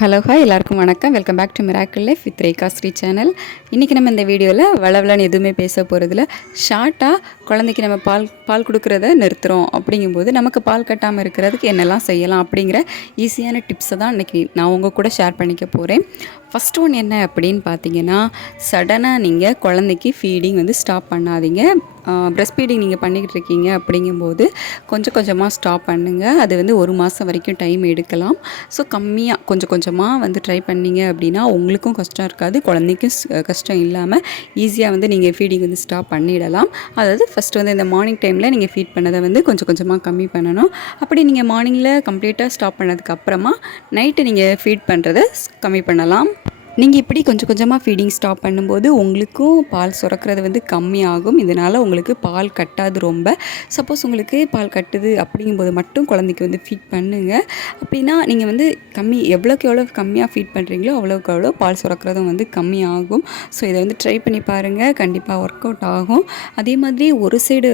Hello hi எல்லாருக்கும் வணக்கம். Welcome back to miracle life with Rekha Sri channel. இன்றைக்கி நம்ம இந்த வீடியோவில் வளவலன்னு எதுவுமே பேச போகிறதில்ல. ஷார்ட்டாக குழந்தைக்கு நம்ம பால் கொடுக்குறத நிறுத்துகிறோம் அப்படிங்கும்போது நமக்கு பால் கட்டாமல் இருக்கிறதுக்கு என்னெல்லாம் செய்யலாம் அப்படிங்கிற ஈஸியான டிப்ஸை தான் இன்றைக்கி நான் உங்கள் கூட ஷேர் பண்ணிக்க போகிறேன். ஃபஸ்ட் ஒன் என்ன அப்படின்னு பார்த்தீங்கன்னா, சடனாக நீங்கள் குழந்தைக்கு ஃபீடிங் ஸ்டாப் பண்ணாதீங்க. ப்ரெஸ்ட் ஃபீடிங் நீங்கள் பண்ணிக்கிட்டு இருக்கீங்க அப்படிங்கும்போது கொஞ்சம் கொஞ்சமாக ஸ்டாப் பண்ணுங்கள். அது 1 மாதம் வரைக்கும் டைம் எடுக்கலாம். ஸோ கம்மியாக கொஞ்சம் கொஞ்சமாக ட்ரை பண்ணிங்க அப்படின்னா உங்களுக்கும் கஷ்டம் இருக்காது, குழந்தைக்கும் கஷ்டம் இல்லாமல் ஈஸியாக நீங்கள் ஃபீடிங் ஸ்டாப் பண்ணிடலாம். அதாவது ஃபஸ்ட்டு இந்த மார்னிங் டைமில் நீங்கள் ஃபீட் பண்ணதை கொஞ்சம் கொஞ்சமாக கம்மி பண்ணணும். அப்படி நீங்கள் மார்னிங்கில் கம்ப்ளீட்டாக ஸ்டாப் பண்ணதுக்கப்புறமா நைட்டு நீங்கள் ஃபீட் பண்ணுறதை கம்மி பண்ணலாம். நீங்கள் இப்படி கொஞ்சம் கொஞ்சமாக ஃபீடிங் ஸ்டாப் பண்ணும்போது உங்களுக்கும் பால் சுரக்கிறது கம்மியாகும். இதனால் உங்களுக்கு பால் கட்டாது ரொம்ப. சப்போஸ் உங்களுக்கு பால் கட்டுது அப்படிங்கும்போது மட்டும் குழந்தைக்கு ஃபீட் பண்ணுங்கள். அப்படின்னா நீங்கள் எவ்வளோக்கு எவ்வளோ கம்மியாக ஃபீட் பண்ணுறீங்களோ அவ்வளோக்கு அவ்வளோ பால் சுரக்கிறதும் கம்மியாகும். ஸோ இதை ட்ரை பண்ணி பாருங்கள், கண்டிப்பாக ஒர்க் அவுட் ஆகும். அதே மாதிரி ஒரு சைடு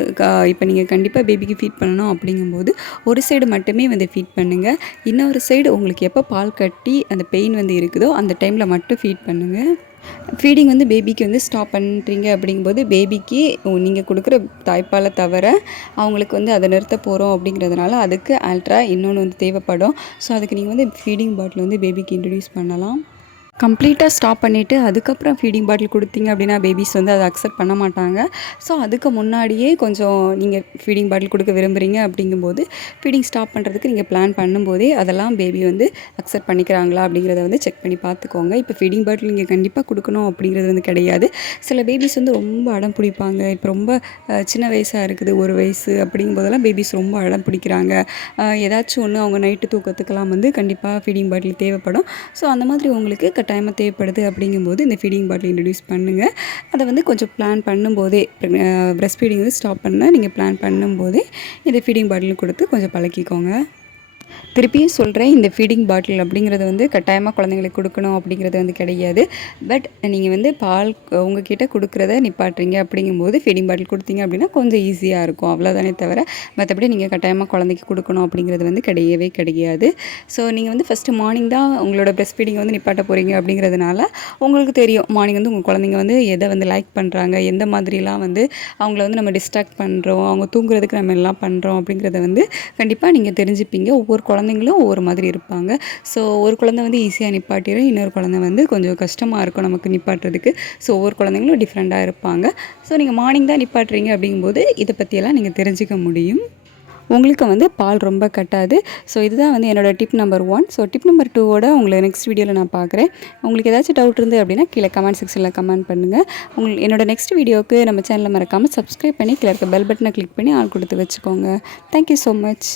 இப்போ நீங்கள் கண்டிப்பாக பேபிக்கு ஃபீட் பண்ணணும் அப்படிங்கும்போது ஒரு சைடு மட்டுமே ஃபீட் பண்ணுங்கள். இன்னொரு சைடு உங்களுக்கு எப்போ பால் கட்டி அந்த பெயின் இருக்குதோ அந்த டைமில் மட்டும் ஃபீட் பண்ணுங்கள். ஃபீடிங் பேபிக்கு ஸ்டாப் பண்ணுறீங்க அப்படிங்கும்போது பேபிக்கு நீங்கள் கொடுக்குற தாய்ப்பாலை தவிர அவங்களுக்கு அதை நிறுத்த போகிறோம் அப்படிங்கிறதுனால அதுக்கு ஆல்ட்ரா இன்னொன்று தேவைப்படும். ஸோ அதுக்கு நீங்கள் ஃபீடிங் பாட்டில் பேபிக்கு இன்ட்ரடியூஸ் பண்ணலாம். கம்ப்ளீட்டாக ஸ்டாப் பண்ணிவிட்டு அதுக்கப்புறம் ஃபீடிங் பாட்டில் கொடுத்தீங்க அப்படின்னா பேபிஸ் அதை அக்செப்ட் பண்ண மாட்டாங்க. ஸோ அதுக்கு முன்னாடியே கொஞ்சம் நீங்கள் ஃபீடிங் பாட்டில் கொடுக்க விரும்புகிறீங்க அப்படிங்கும்போது ஃபீடிங் ஸ்டாப் பண்ணுறதுக்கு நீங்கள் பிளான் பண்ணும்போதே அதெல்லாம் பேபி அக்செப்ட் பண்ணிக்கிறாங்களா அப்படிங்கிறத செக் பண்ணி பார்த்துக்கோங்க. இப்போ ஃபீடிங் பாட்டில் நீங்கள் கண்டிப்பாக கொடுக்கணும் அப்படிங்கிறது கிடையாது. சில பேபிஸ் ரொம்ப அடம் பிடிப்பாங்க. இப்போ ரொம்ப சின்ன வயசாக இருக்குது, 1 வயசு அப்படிங்கும்போதெல்லாம் பேபிஸ் ரொம்ப அடம் பிடிக்கிறாங்க. ஏதாச்சும் ஒன்று அவங்க நைட்டு தூக்கத்துக்கெல்லாம் கண்டிப்பாக ஃபீடிங் பாட்டில் தேவைப்படும். ஸோ அந்த மாதிரி உங்களுக்கு டைமாக தேவைப்படுது அப்படிங்கும்போது இந்த ஃபீடிங் பாட்டில் இன்ட்ரடியூஸ் பண்ணுங்கள். அதை கொஞ்சம் பிளான் பண்ணும்போதே ப்ரெஸ்ட் ஃபீடிங் ஸ்டாப் பண்ண நீங்கள் பிளான் பண்ணும்போதே இந்த ஃபீடிங் பாட்டில் கொடுத்து கொஞ்சம் பழக்கிக்கோங்க. திருப்பியும் சொல்கிறேன், இந்த ஃபீடிங் பாட்டில் அப்படிங்கிறது கட்டாயமாக குழந்தைங்களுக்கு கொடுக்கணும் அப்படிங்கிறது கிடையாது. பட் நீங்கள் பால் உங்ககிட்ட கொடுக்குறத நிப்பாட்டுறீங்க அப்படிங்கும்போது ஃபீடிங் பாட்டில் கொடுத்தீங்க அப்படின்னா கொஞ்சம் ஈஸியாக இருக்கும், அவ்வளோதானே தவிர மற்றபடி நீங்கள் கட்டாயமாக குழந்தைக்கு கொடுக்கணும் அப்படிங்கிறது கிடையவே கிடையாது. ஸோ நீங்கள் ஃபஸ்ட்டு மார்னிங் தான் உங்களோட ப்ரெஸ்ட் ஃபீடிங் நிப்பாட்ட போகிறீங்க அப்படிங்கிறதுனால உங்களுக்கு தெரியும் மார்னிங் உங்கள் குழந்தைங்க எதை லைக் பண்ணுறாங்க, எந்த மாதிரிலாம் அவங்கள நம்ம டிஸ்ட்ராக்ட் பண்ணுறோம், அவங்க தூங்குறதுக்கு நம்ம எல்லாம் பண்ணுறோம் அப்படிங்கிறத கண்டிப்பாக நீங்கள் தெரிஞ்சுப்பீங்க. ஒவ்வொரு குழந்தைங்களும் ஒவ்வொரு மாதிரி இருப்பாங்க. ஸோ ஒரு குழந்தை ஈஸியாக நிப்பாட்டிடும், இன்னொரு குழந்தை கொஞ்சம் கஷ்டமாக இருக்கும் நமக்கு நிப்பாட்டுறதுக்கு. ஸோ ஒவ்வொரு குழந்தைங்களும் டிஃப்ரெண்ட்டாக இருப்பாங்க. ஸோ நீங்கள் மார்னிங் தான் நிப்பாட்டுறீங்க அப்படிங்கும்போது இதை பற்றியெல்லாம் நீங்கள் தெரிஞ்சுக்க முடியும். உங்களுக்கு பால் ரொம்ப கட்டாது. ஸோ இதுதான் என்னோடய tip number 1. So tip number 2வோட உங்களை நெக்ஸ்ட் வீடியோவில் நான் பார்க்குறேன். உங்களுக்கு ஏதாச்சும் டவுட் இருந்து அப்படின்னா கீழே கமெண்ட் செக்ஷனில் கமெண்ட் பண்ணுங்கள். என்னோடய நெக்ஸ்ட் வீடியோவுக்கு நம்ம சேனலை மறக்காமல் சப்ஸ்கிரைப் பண்ணி கீழே இருக்க பெல் பட்டனை கிளிக் பண்ணி ஆள் கொடுத்து வச்சுக்கோங்க. Thank you so much.